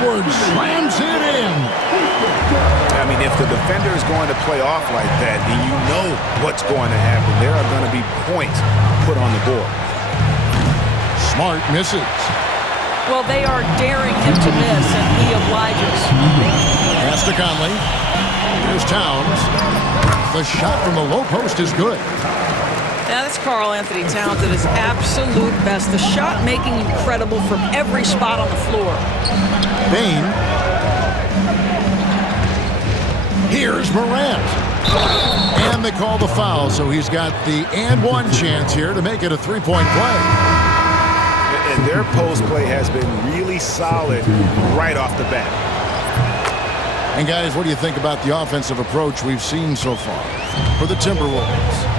Edwards slams it in. I mean, if the defender is going to play off like that, then you know what's going to happen. There are going to be points put on the board. Smart misses. Well, they are daring him to miss, and he obliges. Pass to Conley. Here's Towns. The shot from the low post is good. Now, that's Karl-Anthony Towns at his absolute best. The shot making incredible from every spot on the floor. Bane. Here's Morant. And they call the foul, so he's got the and one chance here to make it a three-point play. And their post play has been really solid right off the bat. And guys, what do you think about the offensive approach we've seen so far for the Timberwolves?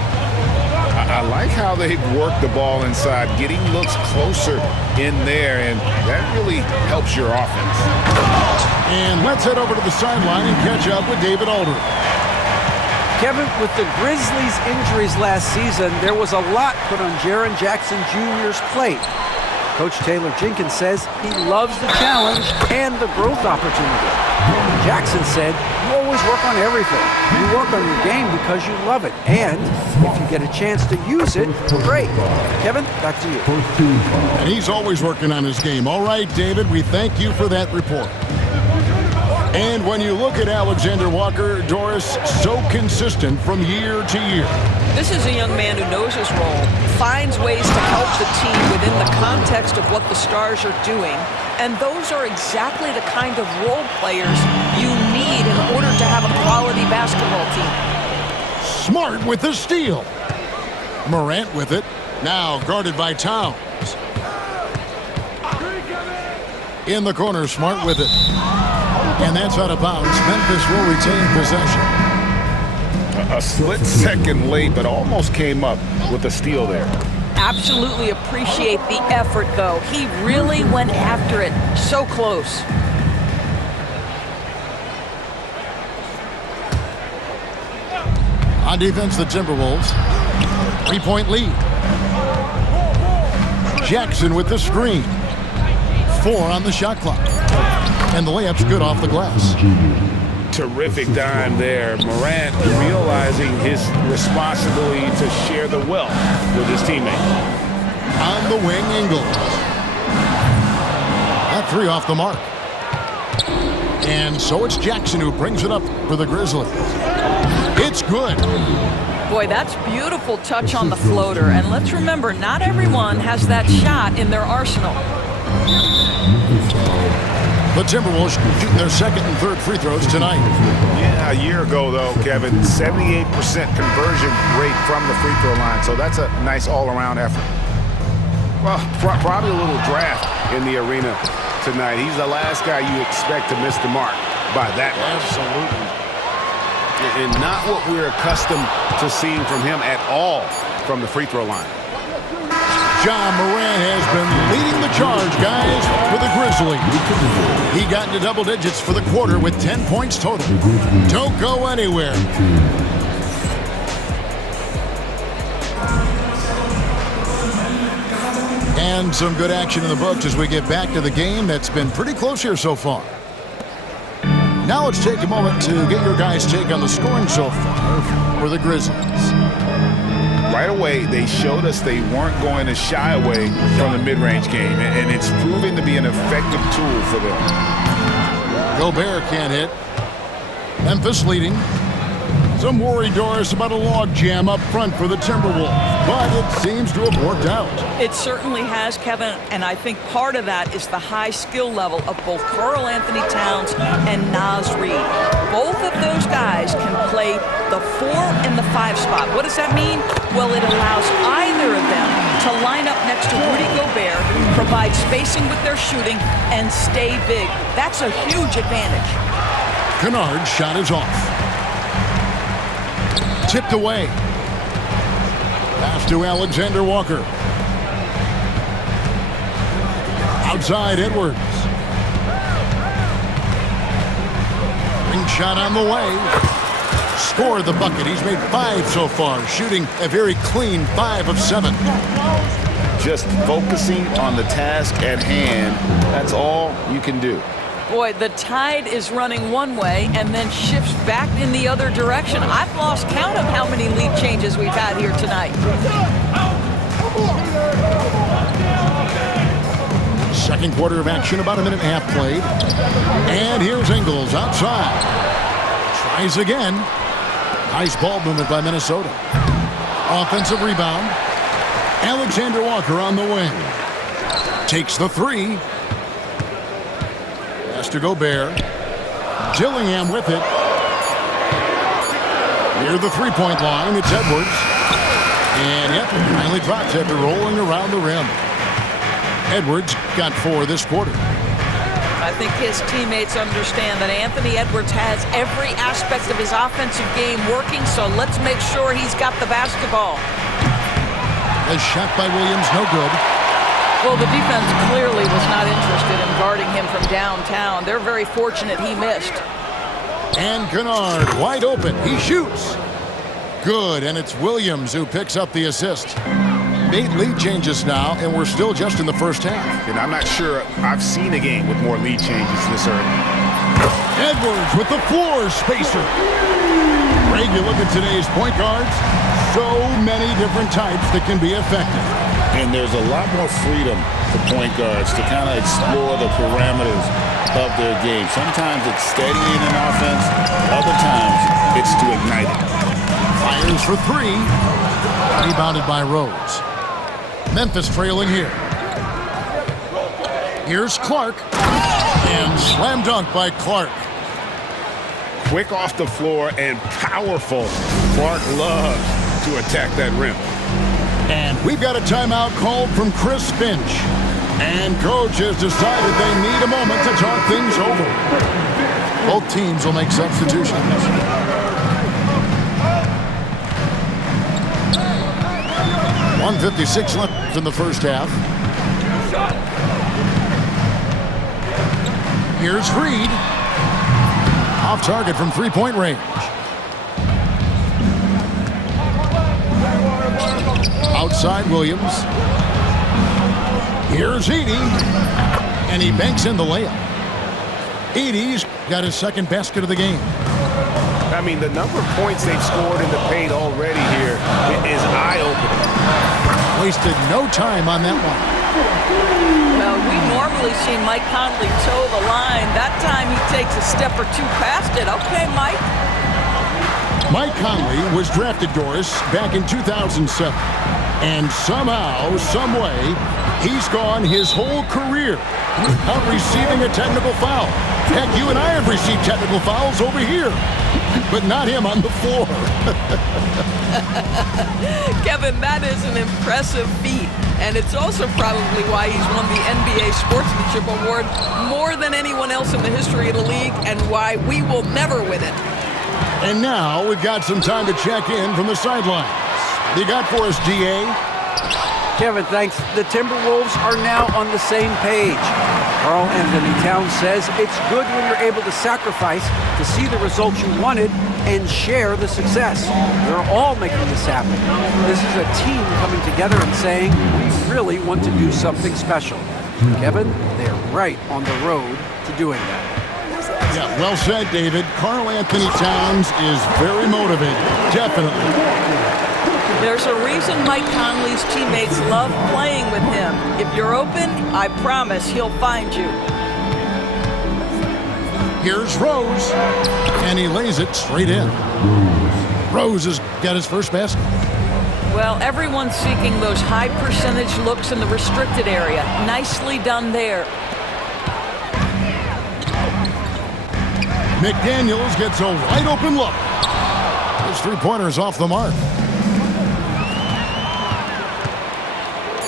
I like how they've worked the ball inside, getting looks closer in there, and that really helps your offense. And let's head over to the sideline and catch up with David Aldridge. Kevin, with the Grizzlies' injuries last season, there was a lot put on Jaren Jackson Jr.'s plate. Coach Taylor Jenkins says he loves the challenge and the growth opportunity. Jackson said, you always work on everything. You work on your game because you love it. And if you get a chance to use it, great. Kevin, back to you. And he's always working on his game. All right, David, we thank you for that report. And when you look at Alexander Walker, Doris, so consistent from year to year. This is a young man who knows his role, finds ways to help the team within the context of what the Stars are doing, and those are exactly the kind of role players you need in order to have a quality basketball team. Smart with the steal. Morant with it, now guarded by Towns. In the corner, Smart with it. And that's out of bounds. Memphis will retain possession. A split second late, but almost came up with a steal there. Absolutely appreciate the effort, though. He really went after it. So close. On defense, the Timberwolves. 3-point lead. Jackson with the screen. 4 on the shot clock. And the layup's good off the glass. Terrific dime there. Morant realizing his responsibility to share the wealth with his teammates. On the wing, Ingles. That 3 off the mark. And so it's Jackson who brings it up for the Grizzlies. It's good. Boy, that's beautiful touch on the floater. And let's remember, not everyone has that shot in their arsenal. The Timberwolves shooting their second and third free throws tonight. Yeah, a year ago, though, Kevin, 78% conversion rate from the free throw line. So that's a nice all-around effort. Well, probably a little draft in the arena tonight. He's the last guy you expect to miss the mark by that much. Absolutely. And not what we're accustomed to seeing from him at all from the free throw line. Ja Morant has been leading the charge, guys, for the Grizzlies. He got into double digits for the quarter with 10 points total. Don't go anywhere. And some good action in the books as we get back to the game that's been pretty close here so far. Now let's take a moment to get your guys' take on the scoring so far for the Grizzlies. Right away, they showed us they weren't going to shy away from the mid-range game, and it's proving to be an effective tool for them. Gobert can't hit. Memphis leading. Some worry, Doris, about a log jam up front for the Timberwolves, but it seems to have worked out. It certainly has, Kevin, and I think part of that is the high skill level of both Karl-Anthony Towns and Naz Reid. Both of those guys can play the 4 and the 5 spot. What does that mean? Well, it allows either of them to line up next to Rudy Gobert, provide spacing with their shooting, and stay big. That's a huge advantage. Kennard's shot is off. Tipped away. Pass to Alexander Walker. Outside Edwards. Ring shot on the way. Scored the bucket. He's made 5 so far, shooting a very clean 5 of 7. Just focusing on the task at hand, that's all you can do. Boy, the tide is running one way and then shifts back in the other direction. I've lost count of how many lead changes we've had here tonight. Second quarter of action, about a minute and a half played. And here's Ingles outside. Tries again. Nice ball movement by Minnesota. Offensive rebound. Alexander Walker on the wing. Takes the three. Has to go Bear. Dillingham with it. Near the three-point line, it's Edwards. And yep, finally drops after rolling around the rim. Edwards got 4 this quarter. I think his teammates understand that Anthony Edwards has every aspect of his offensive game working, so let's make sure he's got the basketball. A shot by Williams, no good. Well, the defense clearly was not interested in guarding him from downtown. They're very fortunate he missed. And Kennard wide open. He shoots. Good, and it's Williams who picks up the assist. 8 lead changes now, and we're still just in the first half. And I'm not sure I've seen a game with more lead changes this early. Edwards with the floor spacer. Greg, you look at today's point guards, so many different types that can be effective. And there's a lot more freedom for point guards to kind of explore the parameters of their game. Sometimes it's steadying an offense, other times it's to ignite it. Fires for 3. Rebounded by Rhodes. Memphis trailing here. Here's Clark. And slam dunk by Clark. Quick off the floor and powerful. Clark loves to attack that rim. And we've got a timeout called from Chris Finch. And coach has decided they need a moment to talk things over. Both teams will make substitutions. 1:56 left in the first half. Here's Reed. Off target from three-point range. Outside Williams. Here's Edey. And he banks in the layup. Edey's got his second basket of the game. I mean, the number of points they've scored in the paint already here is eye-opening. Wasted no time on that one. Well, we normally see Mike Conley toe the line. That time he takes a step or two past it. Okay, Mike. Mike Conley was drafted, Doris, back in 2007. And somehow, some way, he's gone his whole career without receiving a technical foul. Heck, you and I have received technical fouls over here, but not him on the floor. Kevin, that is an impressive feat. And it's also probably why he's won the NBA Sportsmanship Award more than anyone else in the history of the league, and why we will never win it. And now we've got some time to check in from the sidelines. What do you got for us, DA? Kevin, thanks. The Timberwolves are now on the same page. Karl Anthony Towns says it's good when you're able to sacrifice to see the results you wanted and share the success. We're all making this happen. This is a team coming together and saying, we really want to do something special. Kevin, they're right on the road to doing that. Yeah, well said, David. Karl Anthony Towns is very motivated. Definitely. There's a reason Mike Conley's teammates love playing with him. If you're open, I promise he'll find you. Here's Rose, and he lays it straight in. Rose has got his first basket. Well, everyone's seeking those high percentage looks in the restricted area. Nicely done there. McDaniels gets a wide open look. His three-pointer is off the mark.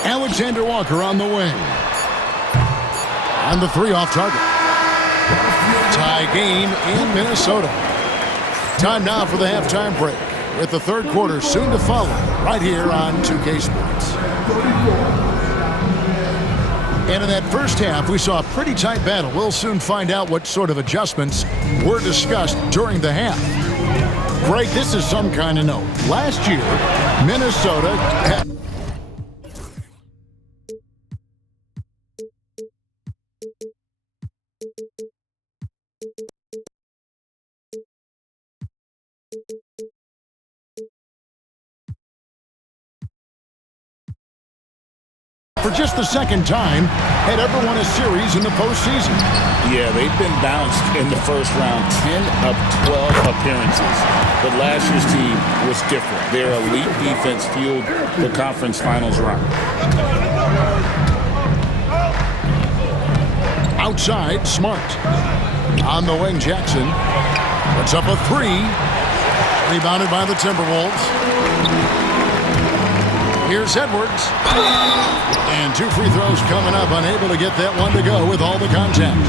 Alexander Walker on the wing. And the three off target. Tie game in Minnesota. Time now for the halftime break, with the third quarter soon to follow right here on 2K Sports. And in that first half, we saw a pretty tight battle. We'll soon find out what sort of adjustments were discussed during the half. Greg, this is some kind of note. Last year, Minnesota had just the second time, had ever won a series in the postseason. Yeah, they've been bounced in the first round 10 of 12 appearances. But last year's team was different. Their elite defense fueled the conference finals run. Outside, Smart. On the wing, Jackson. Puts up a three. Rebounded by the Timberwolves. Here's Edwards. And 2 free throws coming up. Unable to get that one to go with all the contact.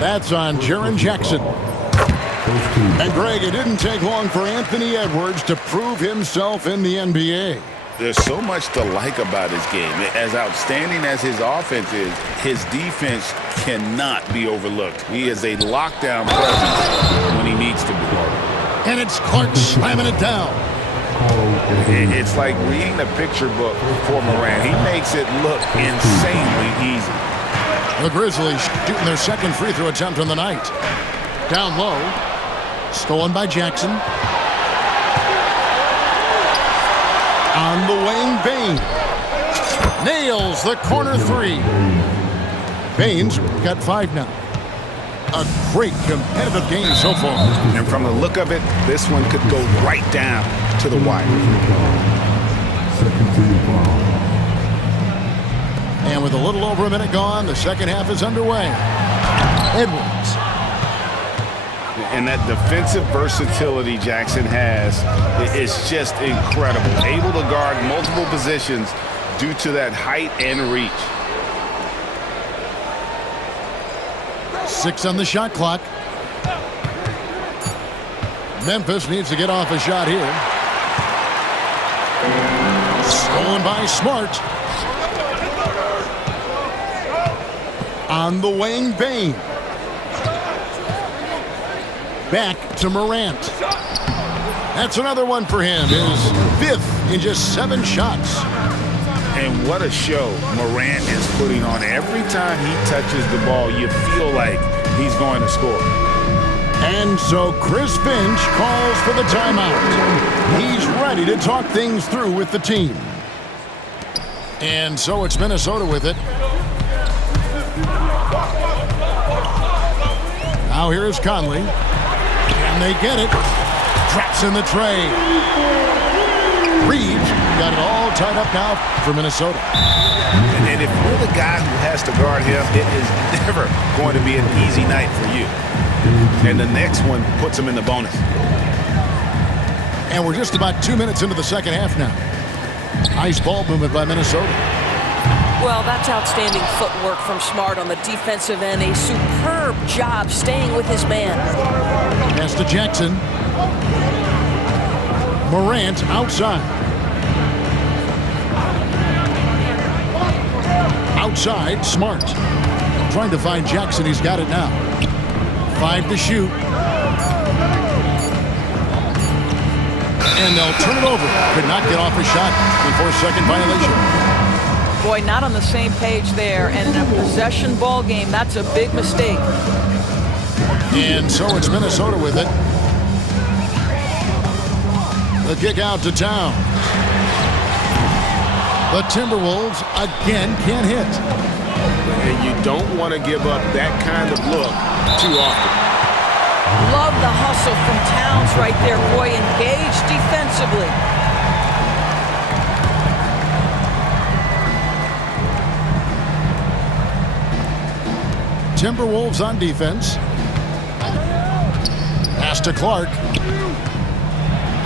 That's on Jaren Jackson. And Greg, it didn't take long for Anthony Edwards to prove himself in the NBA. There's so much to like about his game. As outstanding as his offense is, his defense cannot be overlooked. He is a lockdown presence when he needs to be. And it's Clark slamming it down. It's like reading a picture book for Morant. He makes it look insanely easy. The Grizzlies shooting their second free throw attempt on the night. Down low. Stolen by Jackson. On the wing, Bane. Nails the corner three. Bane's got 5 now. A great competitive game so far. And from the look of it, this one could go right down to the wire. And with a little over a minute gone, the second half is underway. Edwards. And that defensive versatility Jackson has is just incredible. Able to guard multiple positions due to that height and reach. 6 on the shot clock. Memphis needs to get off a shot here. Stolen by Smart. On the wing, Bane. Back to Morant. That's another one for him. His 5th in just 7 shots. And what a show Morant is putting on. Every time he touches the ball, you feel like he's going to score. And so Chris Finch calls for the timeout. He's ready to talk things through with the team. And so it's Minnesota with it. Now here's Conley. And they get it. Traps in the tray. Reeves got it all tied up now for Minnesota. And if you're the guy who has to guard him, it is never going to be an easy night for you. And the next one puts him in the bonus. And we're just about 2 minutes into the second half now. Nice ball movement by Minnesota. Well, that's outstanding footwork from Smart on the defensive end. A superb job staying with his man. Pass to Jackson. Morant outside. Outside, Smart. Trying to find Jackson. He's got it now. 5 to shoot. And they'll turn it over. Could not get off a shot before a second violation. Boy, not on the same page there. And in a possession ball game, that's a big mistake. And so it's Minnesota with it. The kick out to Towns. The Timberwolves again can't hit. And you don't want to give up that kind of look too often. Love the hustle from Towns right there. Boy, engaged defensively. Timberwolves on defense. Pass to Clark.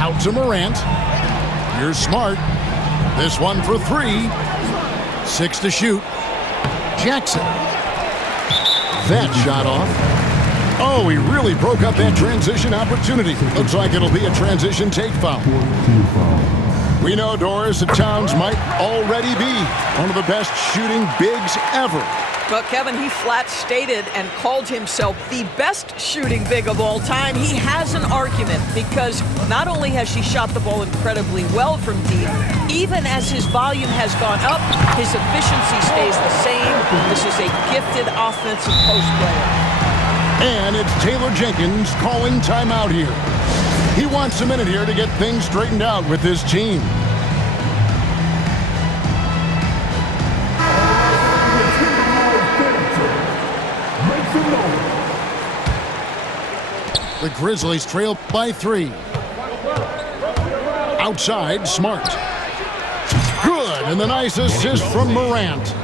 Out to Morant. Here's Smart. This one for 3. 6 to shoot. Jackson. That shot off. Oh, he really broke up that transition opportunity. Looks like it'll be a transition take foul. We know, Doris, that Towns might already be one of the best shooting bigs ever. But Kevin, he flat stated and called himself the best shooting big of all time. He has an argument because not only has she shot the ball incredibly well from deep, even as his volume has gone up, his efficiency stays the same. This is a gifted offensive post player. And it's Taylor Jenkins calling timeout here. He wants a minute here to get things straightened out with his team. The Grizzlies trail by 3. Outside, Smart. Good, and the nice assist from Morant.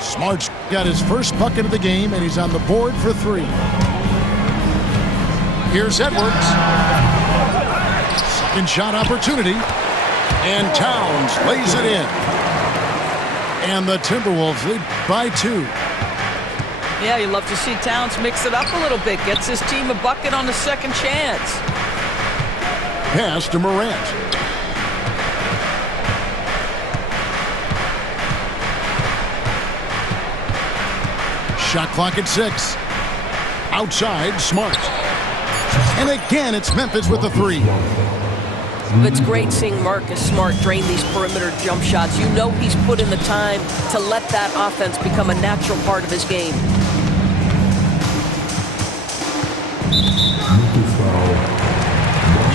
Smart's got his first bucket of the game, and he's on the board for 3. Here's Edwards. Second shot opportunity. And Towns lays it in. And the Timberwolves lead by 2. Yeah, you love to see Towns mix it up a little bit. Gets his team a bucket on the second chance. Pass to Morant. Shot clock at 6. Outside, Smart. And again, it's Memphis with the 3. It's great seeing Marcus Smart drain these perimeter jump shots. You know he's put in the time to let that offense become a natural part of his game.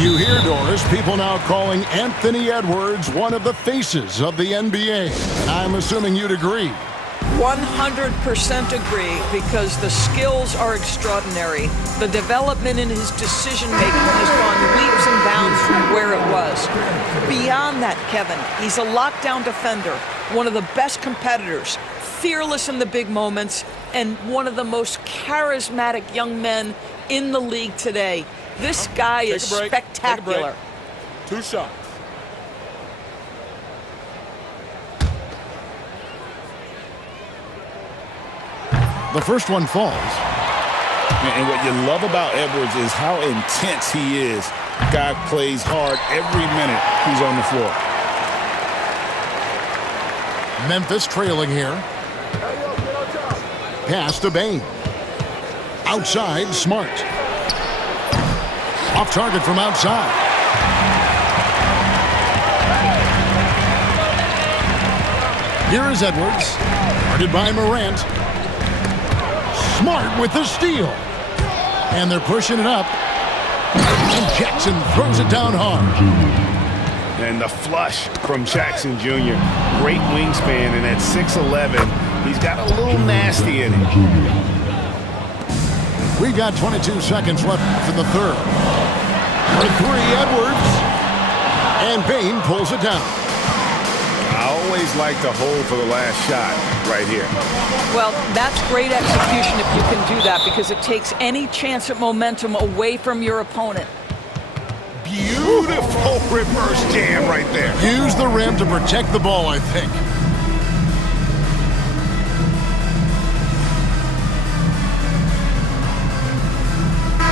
You hear, Doris, people now calling Anthony Edwards one of the faces of the NBA. And I'm assuming you'd agree. 100% agree, because the skills are extraordinary. The development in his decision-making has gone leaps and bounds from where it was. Beyond that, Kevin, he's a lockdown defender, one of the best competitors, fearless in the big moments, and one of the most charismatic young men in the league today. This guy is spectacular. 2 shots. The first one falls. And what you love about Edwards is how intense he is. Guy plays hard every minute he's on the floor. Memphis trailing here. Pass to Bane. Outside, Smart. Off target from outside. Here is Edwards. Guarded by Morant. Smart with the steal. And they're pushing it up. And Jackson throws it down hard. And the flush from Jackson Jr. Great wingspan, and at 6'11", he's got a little nasty in it. We got 22 seconds left in the third. For 3, Edwards. And Bane pulls it down. I always like to hold for the last shot right here. Well, that's great execution if you can do that, because it takes any chance at momentum away from your opponent. Beautiful reverse jam right there. Use the rim to protect the ball, I think.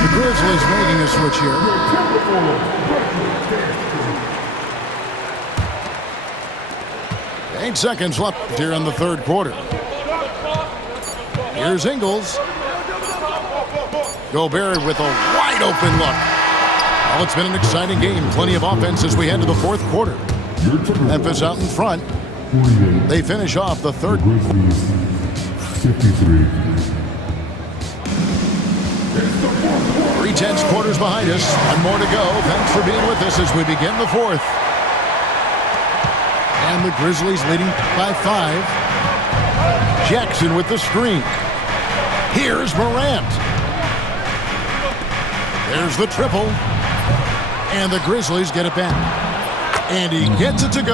The Grizzlies making a switch here. 8 seconds left here in the third quarter. Here's Ingles. Gobert with a wide open look. Well, it's been an exciting game. Plenty of offense as we head to the fourth quarter. Memphis out in front. They finish off the third. 3/10 quarters behind us. One more to go. Thanks for being with us as we begin the fourth. And the Grizzlies leading by 5. Jackson with the screen. Here's Morant. There's the triple. And the Grizzlies get it back. And he gets it to go.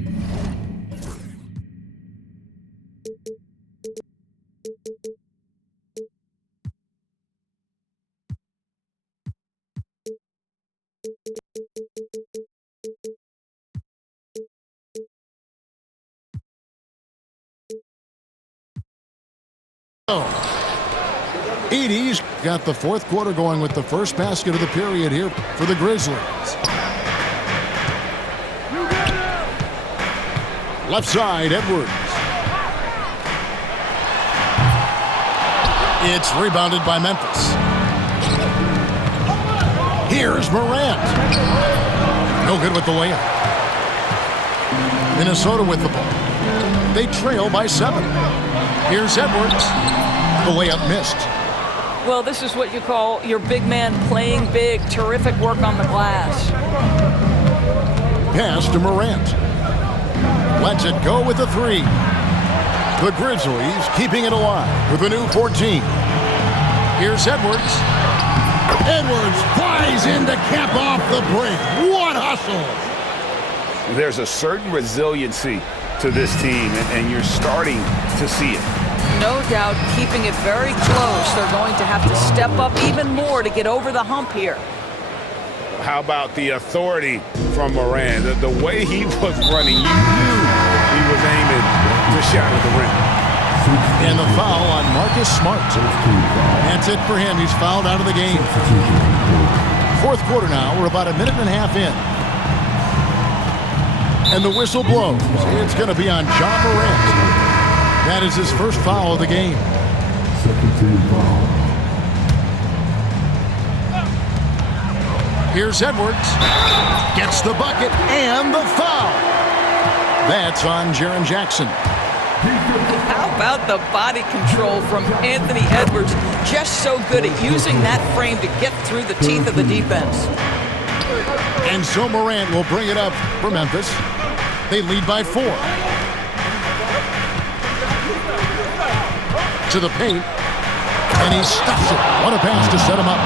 Edey's got the fourth quarter going with the first basket of the period here for the Grizzlies. Left side, Edwards. It's rebounded by Memphis. Here's Morant. No good with the layup. Minnesota with the ball. They trail by 7. Here's Edwards. The layup missed. Well, this is what you call your big man playing big. Terrific work on the glass. Pass to Morant. Lets it go with the 3. The Grizzlies keeping it alive with a new 14. Here's Edwards. Edwards flies in to cap off the break. What hustle! There's a certain resiliency to this team, and you're starting to see it. No doubt, keeping it very close. They're going to have to step up even more to get over the hump here. How about the authority from Morant? The way he was running, you knew he was aiming to shatter the rim. And the foul on Marcus Smart. That's it for him. He's fouled out of the game. Fourth quarter now. We're about a minute and a half in. And the whistle blows. It's going to be on Ja Morant. That is his first foul of the game. Second team foul. Here's Edwards. Gets the bucket and the foul. That's on Jaren Jackson. How about the body control from Anthony Edwards? Just so good at using that frame to get through the teeth of the defense. And so Morant will bring it up for Memphis. They lead by 4. To the paint. And he stuffs it. What a pass to set him up.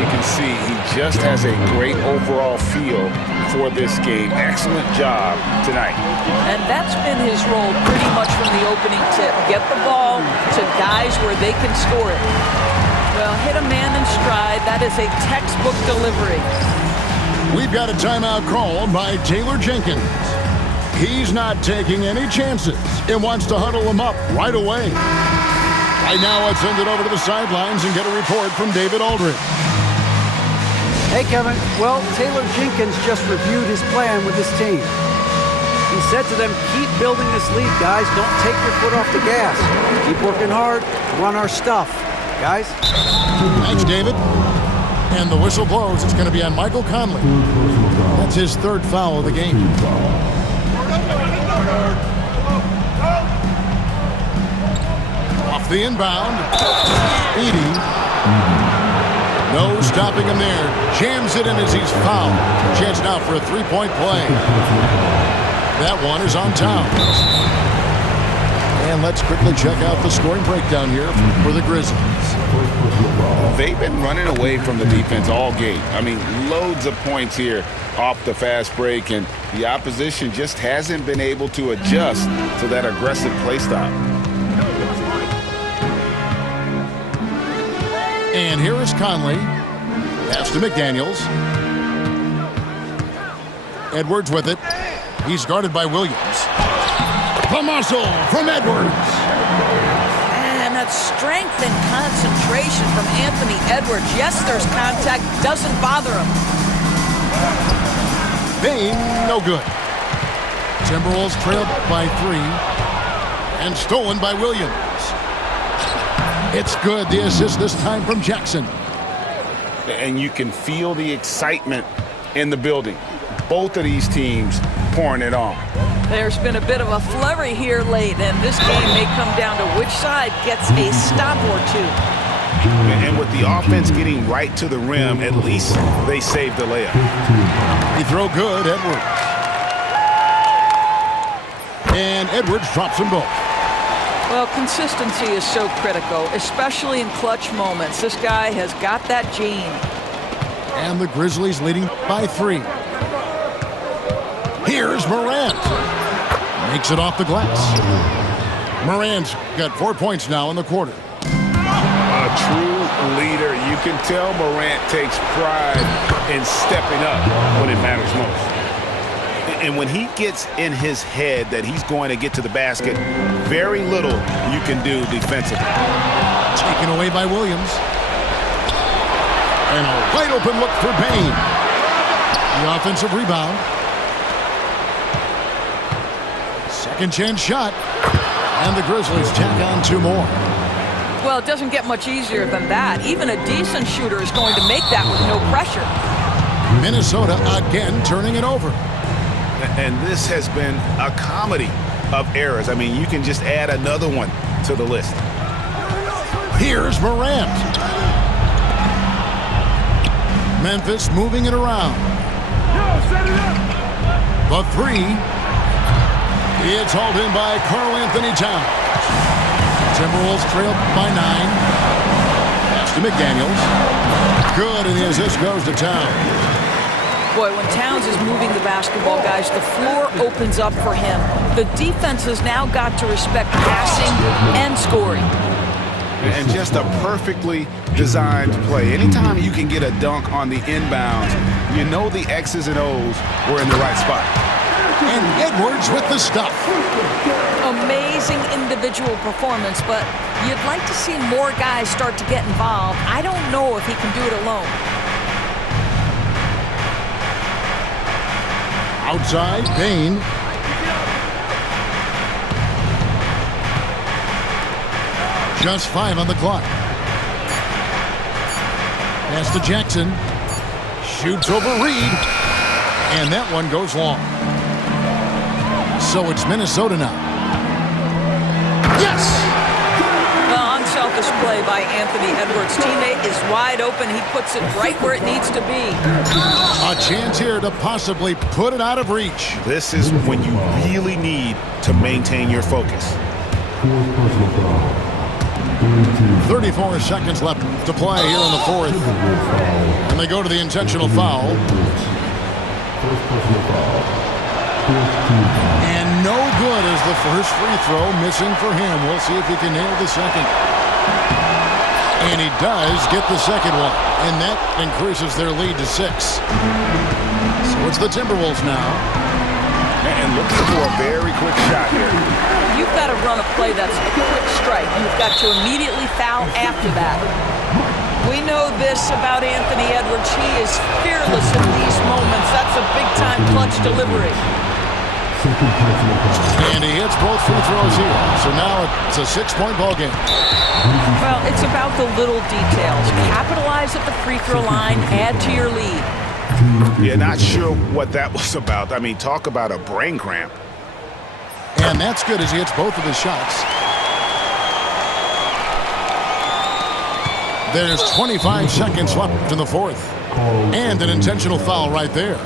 You can see he just has a great overall feel for this game. Excellent job tonight. And that's been his role pretty much from the opening tip. Get the ball to guys where they can score it. Well, hit a man in stride. That is a textbook delivery. We've got a timeout called by Taylor Jenkins. He's not taking any chances and wants to huddle him up right away. Right now, let's send it over to the sidelines and get a report from David Aldridge. Hey, Kevin. Well, Taylor Jenkins just reviewed his plan with his team. He said to them, keep building this lead, guys. Don't take your foot off the gas. Keep working hard. Run our stuff. Guys? Thanks, David. And the whistle blows. It's going to be on Michael Conley. That's his third foul of the game. Off the inbound. Edey. No stopping him there. Jams it in as he's fouled. Chance now for a three-point play. That one is on Towns. And let's quickly check out the scoring breakdown here for the Grizzlies. They've been running away from the defense all game. I mean, loads of points here off the fast break, and the opposition just hasn't been able to adjust to that aggressive play style. And here is Conley. Pass to McDaniels. Edwards with it. He's guarded by Williams. The muscle from Edwards. And that strength and concentration from Anthony Edwards. Yes, there's contact. Doesn't bother him. Bain, no good. Timberwolves trailed by 3. And stolen by Williams. It's good. The assist this time from Jackson. And you can feel the excitement in the building. Both of these teams pouring it on. There's been a bit of a flurry here late, and this game may come down to which side gets a stop or two. And with the offense getting right to the rim, at least they saved the layup. He throw good, Edwards. And Edwards drops them both. Well, consistency is so critical, especially in clutch moments. This guy has got that gene. And the Grizzlies leading by 3. Here's Morant. Makes it off the glass. Morant's got 4 points now in the quarter. A true leader. You can tell Morant takes pride in stepping up when it matters most. And when he gets in his head that he's going to get to the basket, very little you can do defensively. Taken away by Williams. And a wide open look for Bain. The offensive rebound. Second chance shot. And the Grizzlies tack on 2 more. Well, it doesn't get much easier than that. Even a decent shooter is going to make that with no pressure. Minnesota again turning it over. And this has been a comedy of errors. I mean, you can just add another one to the list. Here's Morant. Memphis moving it around. The 3. It's hauled in by Karl Anthony Towns. Timberwolves trail by 9. Pitch to McDaniels. Good, and the assist goes to Towns. Boy, when Towns is moving the basketball, guys, the floor opens up for him. The defense has now got to respect passing and scoring. And just a perfectly designed play. Anytime you can get a dunk on the inbounds, you know the X's and O's were in the right spot. And Edwards with the stuff. Amazing individual performance, but you'd like to see more guys start to get involved. I don't know if he can do it alone. Outside, Payne. Just 5 on the clock. Pass to Jackson. Shoots over Reed. And that one goes long. So it's Minnesota now. Yes! The unselfish play by Anthony Edwards. Teammate is wide open. He puts it right where it needs to be. A chance here to possibly put it out of reach. This is when you really need to maintain your focus. 34 seconds left to play here in the fourth. And they go to the intentional foul. And no good as the first free throw missing for him. We'll see if he can nail the second. And he does get the second one. And that increases their lead to 6. So it's the Timberwolves now. And looking for a very quick shot here. You've got to run a play that's a quick strike. You've got to immediately foul after that. We know this about Anthony Edwards. He is fearless in these moments. That's a big-time clutch delivery. And he hits both free throws here. So now it's a 6-point ball game. Well, it's about the little details. Capitalize at the free throw line. Add to your lead. Yeah, not sure what that was about. I mean, talk about a brain cramp. And that's good as he hits both of his shots. There's 25 seconds left in the fourth. And an intentional foul right there.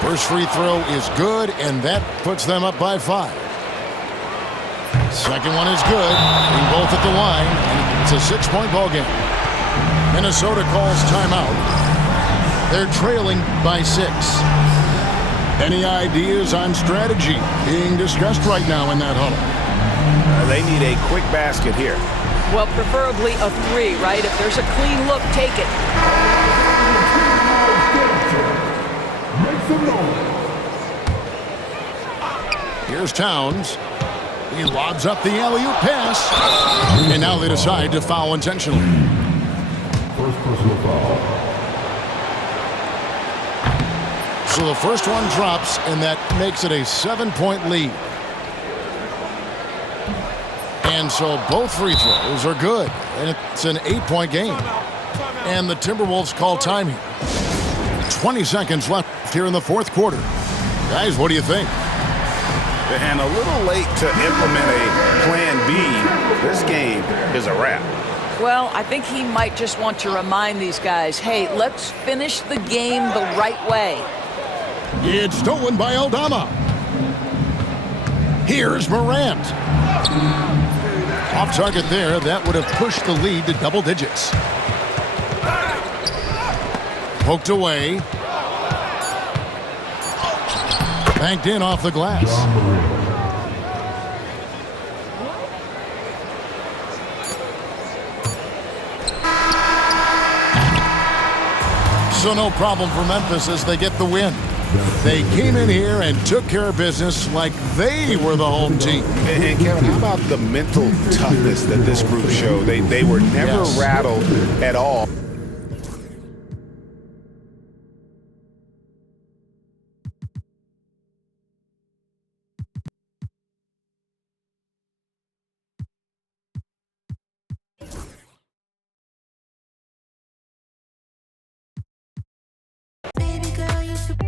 First free throw is good, and that puts them up by 5. Second one is good. Being both at the line, and it's a 6-point ball game. Minnesota calls timeout. They're trailing by 6. Any ideas on strategy being discussed right now in that huddle? They need a quick basket here. Well, preferably a 3, right? If there's a clean look, take it. Here's Towns. He lobs up the alley-oop pass. And now they decide to foul intentionally. First personal foul. So the first one drops, and that makes it a 7-point lead. And so both free throws are good, and it's an 8-point game. And the Timberwolves call time here. 20 seconds left here in the fourth quarter. Guys, what do you think? And a little late to implement a plan B. This game is a wrap. Well, I think he might just want to remind these guys, hey, let's finish the game the right way. It's stolen by Aldama. Here's Morant. Off target there. That would have pushed the lead to double digits. Poked away. Banked in off the glass. So no problem for Memphis as they get the win. They came in here and took care of business like they were the home team. And Kevin, how about the mental toughness that this group showed? They were never rattled at all. Baby girl, you should